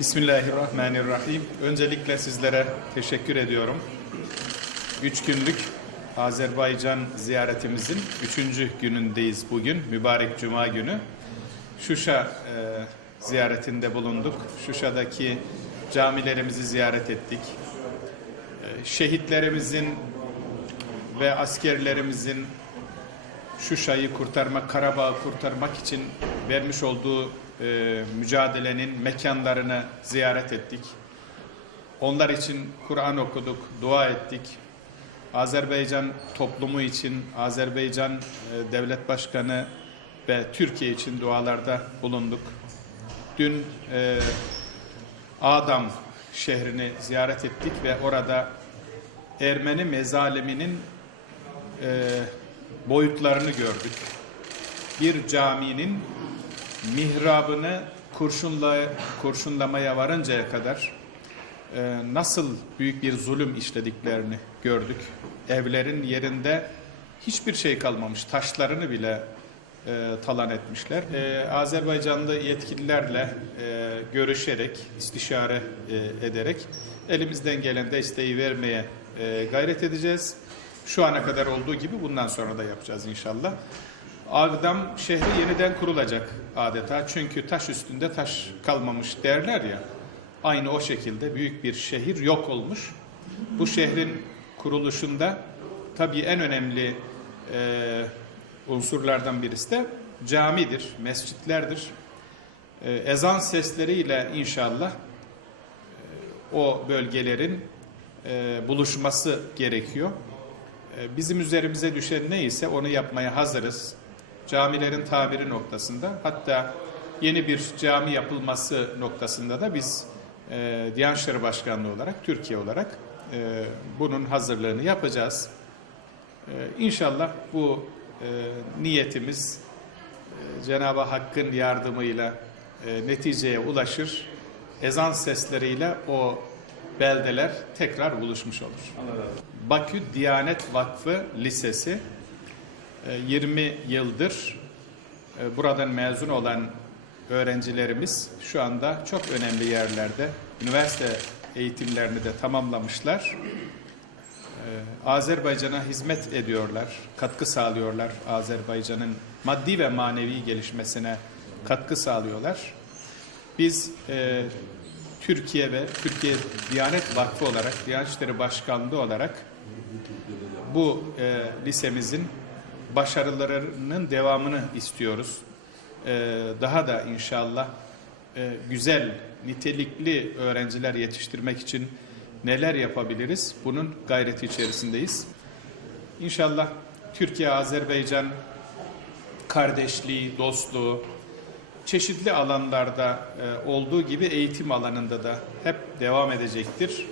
Bismillahirrahmanirrahim. Öncelikle sizlere teşekkür ediyorum. Üç günlük Azerbaycan ziyaretimizin üçüncü günündeyiz bugün. Mübarek Cuma günü. Şuşa e, ziyaretinde bulunduk. Şuşa'daki camilerimizi ziyaret ettik. E, şehitlerimizin ve askerlerimizin Şuşa'yı kurtarmak, Karabağ'ı kurtarmak için vermiş olduğu e, mücadelenin mekanlarını ziyaret ettik. Onlar için Kur'an okuduk, dua ettik. Azerbaycan toplumu için, Azerbaycan e, devlet başkanı ve Türkiye için dualarda bulunduk. Dün e, Adam şehrini ziyaret ettik ve orada Ermeni mezaliminin e, boyutlarını gördük. Bir caminin mihrabını kurşunla, kurşunlamaya varıncaya kadar e, nasıl büyük bir zulüm işlediklerini gördük. Evlerin yerinde hiçbir şey kalmamış. Taşlarını bile e, talan etmişler. E, Azerbaycanlı yetkililerle e, görüşerek, istişare e, ederek elimizden gelen desteği vermeye e, gayret edeceğiz. Şu ana kadar olduğu gibi bundan sonra da yapacağız inşallah. Ağdam şehri yeniden kurulacak adeta. Çünkü taş üstünde taş kalmamış derler ya. Aynı o şekilde büyük bir şehir yok olmuş. Bu şehrin kuruluşunda tabii en önemli e, unsurlardan birisi de camidir, mescitlerdir. E, ezan sesleriyle inşallah e, o bölgelerin e, buluşması gerekiyor. E, Bizim üzerimize düşen neyse onu yapmaya hazırız. Camilerin tabiri noktasında hatta yeni bir cami yapılması noktasında da biz e, Diyanet İşleri Başkanlığı olarak, Türkiye olarak e, bunun hazırlığını yapacağız. E, İnşallah bu e, niyetimiz e, Cenab-ı Hakk'ın yardımıyla e, neticeye ulaşır. Ezan sesleriyle o beldeler tekrar buluşmuş olur. Bakü Diyanet Vakfı Lisesi 20 yıldır e, buradan mezun olan öğrencilerimiz şu anda çok önemli yerlerde üniversite eğitimlerini de tamamlamışlar. E, Azerbaycan'a hizmet ediyorlar, katkı sağlıyorlar. Azerbaycan'ın maddi ve manevi gelişmesine katkı sağlıyorlar. Biz e, Türkiye ve Türkiye Diyanet Vakfı olarak, Diyanet İşleri Başkanlığı olarak bu e, lisemizin başarılarının devamını istiyoruz. E, daha da inşallah e, güzel, nitelikli öğrenciler yetiştirmek için neler yapabiliriz? Bunun gayreti içerisindeyiz. İnşallah Türkiye-Azerbaycan kardeşliği, dostluğu, çeşitli alanlarda e, olduğu gibi eğitim alanında da hep devam edecektir.